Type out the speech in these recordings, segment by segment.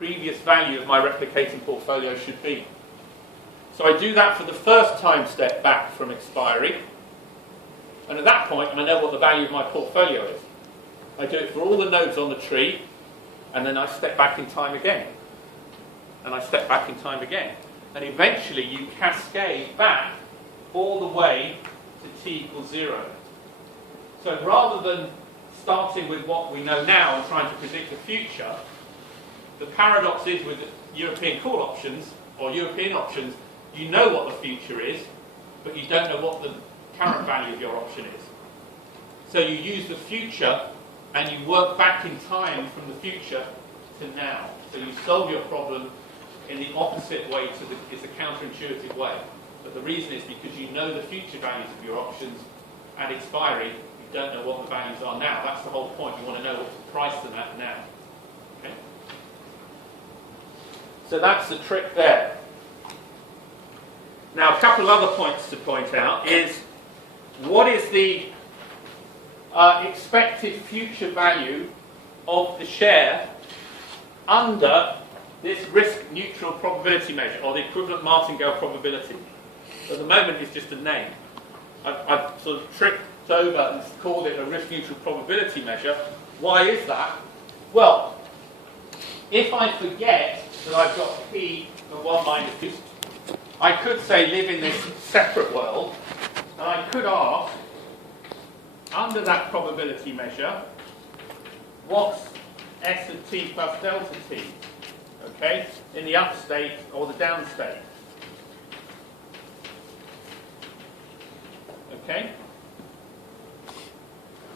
previous value of my replicating portfolio should be. So I do that for the first time step back from expiry, and at that point I know what the value of my portfolio is. I do it for all the nodes on the tree, and then I step back in time again. And I step back in time again. And eventually you cascade back all the way to t equals 0. So rather than starting with what we know now and trying to predict the future, the paradox is with European call options, or European options, you know what the future is, but you don't know what the current value of your option is. So you use the future and you work back in time from the future to now. So you solve your problem in the opposite way it's a counterintuitive way. But the reason is because you know the future values of your options at expiry, you don't know what the values are now. That's the whole point. You want to know what to price them at now. Okay? So that's the trick there. Now, a couple of other points to point out is what is the expected future value of the share under this risk-neutral probability measure, or the equivalent martingale probability. At the moment, it's just a name. I've sort of tricked over and called it a risk-neutral probability measure. Why is that? Well, if I forget that I've got p of 1 minus 2, I could say live in this separate world, and I could ask, under that probability measure, what's S of t plus delta t? Okay, in the up state or the down state. Okay?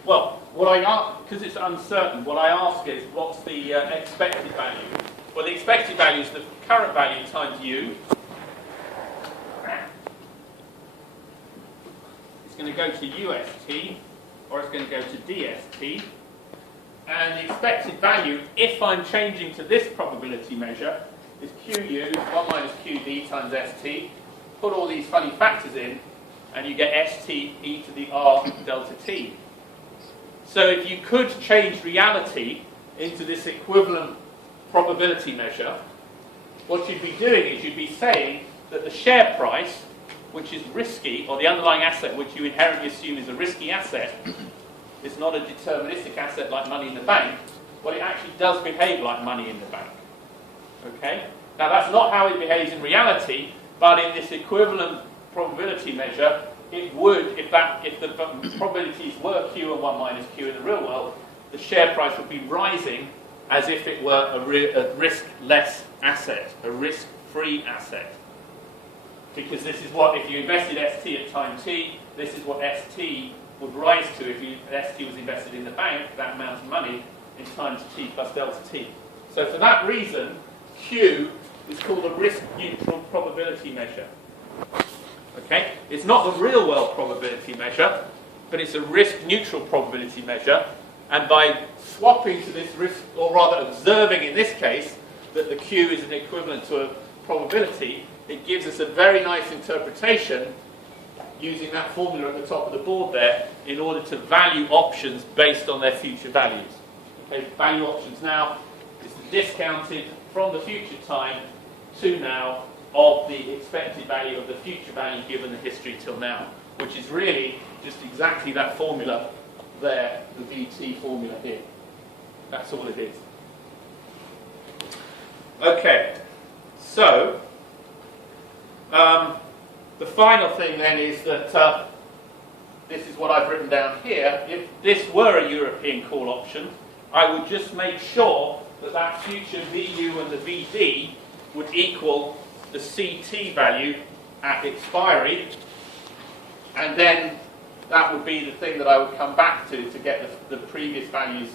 Well, what I ask, because it's uncertain, what I ask is, what's the expected value? Well, the expected value is the current value times u. It's going to go to UST, or it's going to go to DST. And the expected value, if I'm changing to this probability measure, is QU, 1 minus QD times ST. Put all these funny factors in, and you get ST e to the R delta T. So if you could change reality into this equivalent probability measure, what you'd be doing is you'd be saying that the share price, which is risky, or the underlying asset which you inherently assume is a risky asset, it's not a deterministic asset like money in the bank. Well, it actually does behave like money in the bank. Okay? Now, that's not how it behaves in reality, but in this equivalent probability measure, it would, if the probabilities were Q and 1 minus Q in the real world, the share price would be rising as if it were a risk-less asset, a risk-free asset. Because this is what, if you invested ST at time t, this is what ST would rise to if ST was invested in the bank, that amount of money, in times t plus delta t. So for that reason, Q is called a risk-neutral probability measure. Okay? It's not the real-world probability measure, but it's a risk-neutral probability measure. And by swapping to this risk, or rather observing in this case, that the Q is an equivalent to a probability, it gives us a very nice interpretation using that formula at the top of the board there in order to value options based on their future values. Okay, value options now is the discounted from the future time to now of the expected value of the future value given the history till now, which is really just exactly that formula there, the VT formula here. That's all it is. Okay, so the final thing then is that this is what I've written down here. If this were a European call option, I would just make sure that that future VU and the VD would equal the CT value at expiry, and then that would be the thing that I would come back to get the previous values.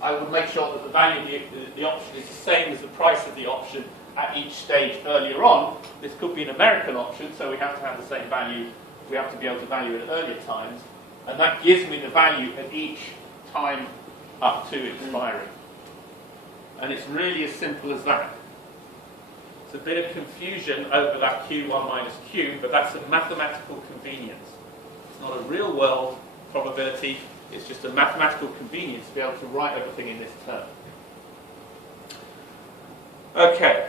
I would make sure that the value of the option is the same as the price of the option at each stage earlier on. This could be an American option, so we have to have the same value. We have to be able to value it at earlier times. And that gives me the value at each time up to expiry. And it's really as simple as that. It's a bit of confusion over that Q1 minus Q, but that's a mathematical convenience. It's not a real world probability, it's just a mathematical convenience to be able to write everything in this term. Okay,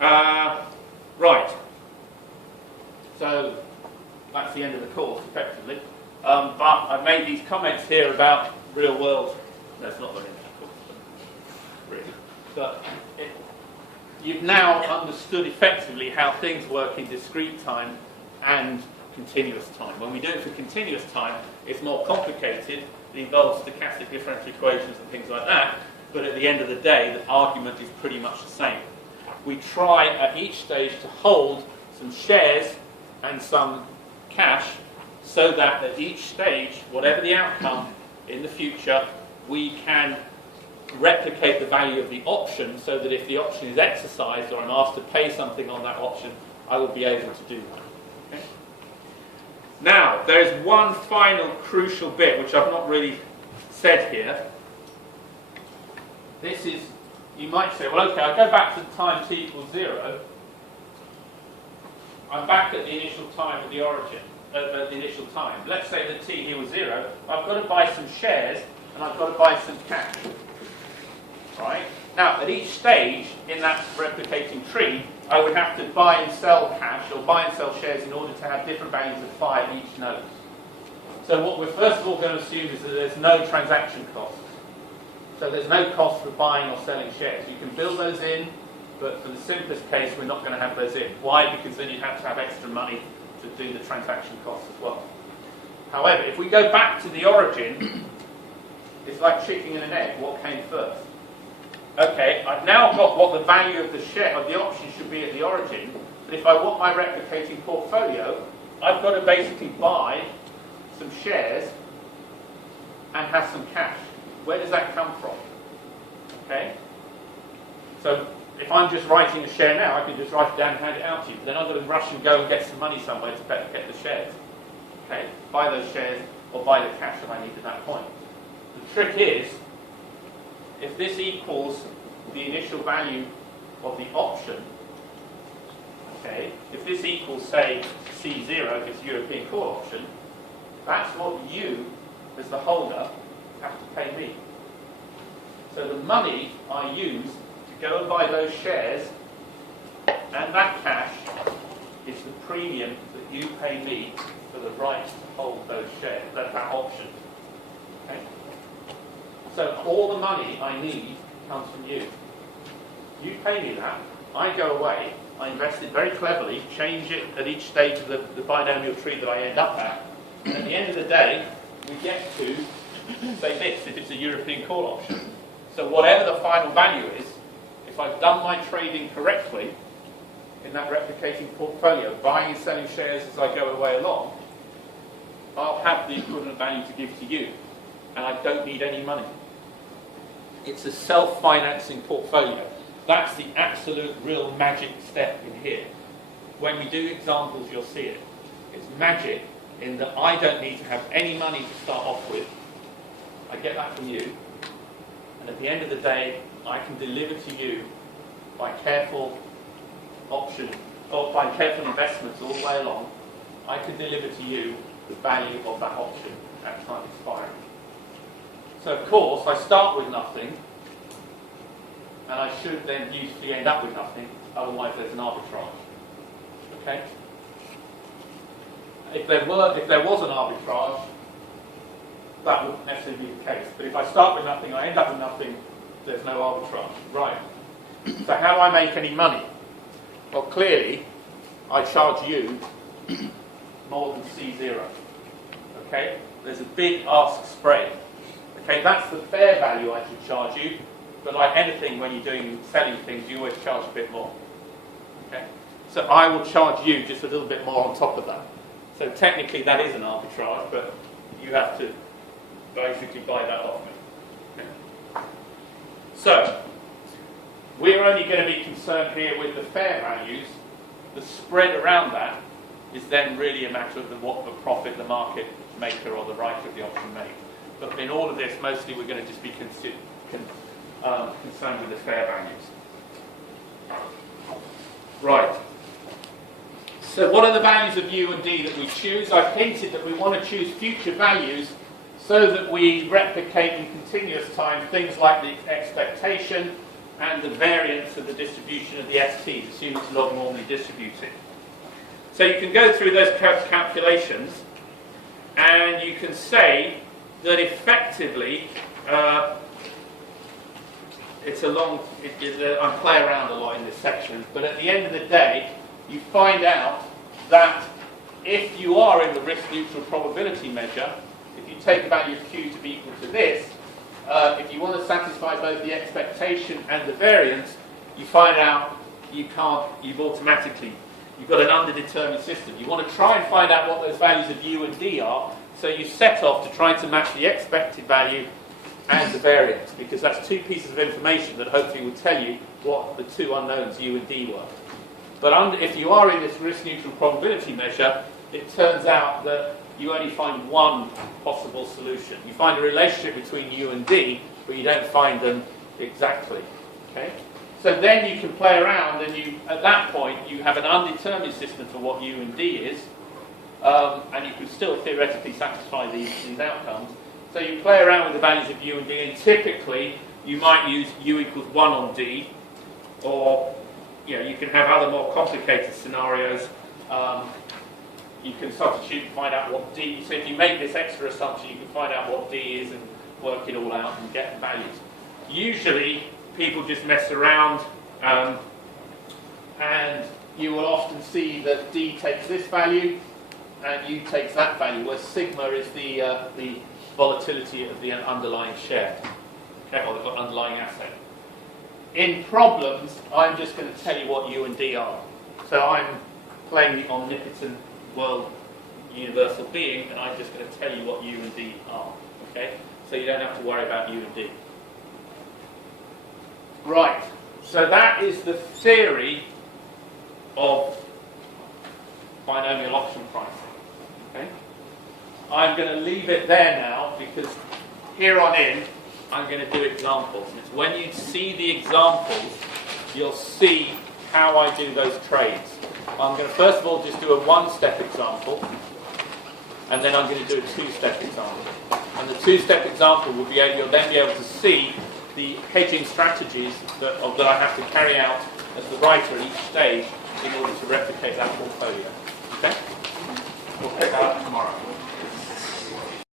right. So that's the end of the course, effectively. But I've made these comments here about real world. That's not the end of the course, really. But you've now understood effectively how things work in discrete time and continuous time. When we do it for continuous time, it's more complicated. It involves stochastic differential equations and things like that. But at the end of the day, the argument is pretty much the same. We try at each stage to hold some shares and some cash so that at each stage, whatever the outcome in the future, we can replicate the value of the option so that if the option is exercised or I'm asked to pay something on that option, I will be able to do that. Okay? Now, there's one final crucial bit which I've not really said here. This is, you might say, well, okay, I'll go back to the time t equals 0. I'm back at the initial time of the origin, at the initial time. Let's say that t here was 0. I've got to buy some shares and I've got to buy some cash. Right? Now, at each stage in that replicating tree, I would have to buy and sell cash or buy and sell shares in order to have different values of phi at each node. So what we're first of all going to assume is that there's no transaction costs. So there's no cost for buying or selling shares. You can build those in, but for the simplest case, we're not going to have those in. Why? Because then you'd have to have extra money to do the transaction costs as well. However, if we go back to the origin, it's like chicken and an egg. What came first? Okay, I've now got what the value of the share of the option should be at the origin, but if I want my replicating portfolio, I've got to basically buy some shares and have some cash. Where does that come from? Okay? So if I'm just writing a share now, I can just write it down and hand it out to you. But then I've got to rush and go and get some money somewhere to get the shares. Okay? Buy those shares or buy the cash that I need at that point. The trick is, if this equals the initial value of the option, okay, if this equals, say, C0, if it's a European call option, that's what you, as the holder, have to pay me. So the money I use to go and buy those shares and that cash is the premium that you pay me for the right to hold those shares, that option. Okay? So all the money I need comes from you. You pay me that, I go away, I invest it very cleverly, change it at each stage of the binomial tree that I end up at, and at the end of the day, we get to say this, if it's a European call option. So whatever the final value is, if I've done my trading correctly in that replicating portfolio, buying and selling shares as I go away along, I'll have the equivalent value to give to you. And I don't need any money. It's a self-financing portfolio. That's the absolute real magic step in here. When we do examples, you'll see it. It's magic in that I don't need to have any money to start off with. I get that from you, and at the end of the day, I can deliver to you by careful option, or by careful investments all the way along, I can deliver to you the value of that option at time expiry. So of course, I start with nothing, and I should then usually end up with nothing, otherwise there's an arbitrage. Okay? If there was an arbitrage, that wouldn't necessarily be the case. But if I start with nothing, I end up with nothing, there's no arbitrage. Right. So how do I make any money? Well, clearly, I charge you more than C0. Okay? There's a big ask spread. Okay, that's the fair value I should charge you. But like anything, when you're doing selling things, you always charge a bit more. Okay? So I will charge you just a little bit more on top of that. So technically that is an arbitrage, but you have to basically buy that off me. Okay. So, we're only going to be concerned here with the fair values. The spread around that is then really a matter of what the profit the market maker or the writer of the option makes. But in all of this, mostly we're going to just be concerned with the fair values. Right. So what are the values of u and d that we choose? I've hinted that we want to choose future values so that we replicate in continuous time things like the expectation, and the variance of the distribution of the STs, assume it's log normally distributed. So you can go through those calculations, and you can say that effectively, I play around a lot in this section, but at the end of the day, you find out that if you are in the risk-neutral probability measure, if you take the value of Q to be equal to this, if you want to satisfy both the expectation and the variance, you find out you've got an underdetermined system. You want to try and find out what those values of U and D are, so you set off to try to match the expected value and the variance, because that's two pieces of information that hopefully will tell you what the two unknowns U and D were. But if you are in this risk-neutral probability measure, it turns out that you only find one possible solution. You find a relationship between U and D, but you don't find them exactly. Okay? So then you can play around, and at that point you have an undetermined system for what U and D is, and you can still theoretically satisfy these outcomes. So you play around with the values of U and D, and typically you might use U equals 1 on D, or you can have other more complicated scenarios. You can substitute and find out what D, so if you make this extra assumption, you can find out what D is and work it all out and get the values. Usually people just mess around, and you will often see that D takes this value and U takes that value, where sigma is the volatility of the underlying share, okay, or the underlying asset. In problems, I'm just going to tell you what U and D are. So I'm playing the omnipotent world universal being, and I'm just going to tell you what U and D are. Okay? So you don't have to worry about U and D. Right. So that is the theory of binomial option pricing. Okay? I'm going to leave it there now, because here on in, I'm going to do examples. And it's when you see the examples, you'll see how I do those trades. I'm going to first of all just do a one-step example, and then I'm going to do a two-step example. And the two-step example will you'll then be able to see the hedging strategies that I have to carry out as the writer at each stage in order to replicate that portfolio. Okay? We'll pick that up tomorrow.